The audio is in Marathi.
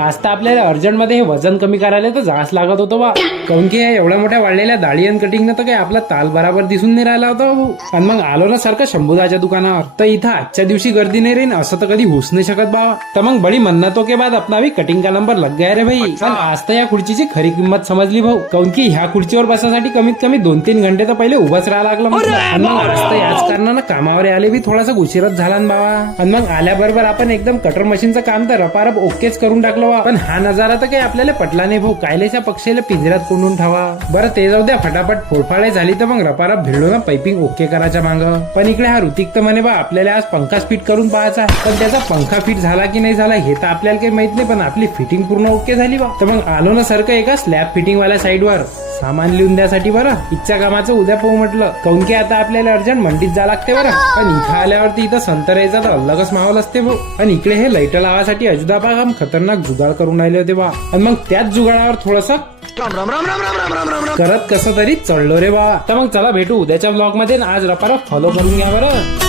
आज तर आपल्याला अर्जंट मध्ये हे वजन कमी करायला तर जास लागत होतं बा. काऊन की या एवढ्या मोठ्या वाढलेल्या दाढी आणि कटिंग न तर काही आपला ताल बराबर दिसून नाही राहिला होता भाऊ. आणि मग आलो ना सारखं शंभूदाच्या दुकानावर, तर इथं आजच्या दिवशी गर्दी नाही राहीन असं तर कधी होऊच नाही शकत बाबा. तर मग बडी मन्नतों के बाद अपना भी कटिंग का नंबर लग गया रे भाई. पण आज तर या खुर्चीची खरी किंमत समजली भाऊ. काऊन की ह्या खुर्चीवर बसासाठी कमीत कमी 2-3 घंटे तर पहिले उभाच राहा लागलं. आणि मग आज तर याच कारणानं कामावर आले बी थोडासा उशीरच झाला ना बाबा. आणि मग आल्याबरोबर आपण एकदम कटर मशीनचं काम तर रपारप ओकेच करून टाकलं बा. पण हा नजारा तर काही आपल्याला पटला नाही भाऊ. कायलेच्या पक्षाला पिंजऱ्यात कोंडून ठेवा. बरं ते जाऊ द्या, फटाफट फोडफाळे झाली तर मग रपारप भिडलो ना पाइपिंग ओके करायच्या मांग. पण इकडे हा ऋतिक तर म्हणे बा आपल्याला आज पंखाच फिट करून पाहायचा. पण त्याचा पंखा फिट झाला की नाही झाला हे तर आपल्याला काही माहित नाही, पण आपली फिटिंग पूर्ण ओके झाली बा. तर मग आलो ना सारखं एका स्लॅब फिटिंग वाल्या साईडवर सामान लिहून द्यासाठी. बरं इच्छा कामाचं उद्या पाहू म्हटलं. काऊन की आता आपल्याला अर्जंट मंडीत जा लागते बरं. पण इथं आल्यावरती इथं संतरायचा तर अलगच माहोल असते भाऊ. आणि इकडे हे लाईट लावासाठी अजुदाबा काम खतरनाक जुगाड करून राहिले होते बा. आणि मग त्याच जुगाडावर थोडस करत कसं तरी चढलो रे बा. तर मग चला भेटू उद्याच्या ब्लॉग मध्ये. आज रपारप फॉलो करून घ्या बरं.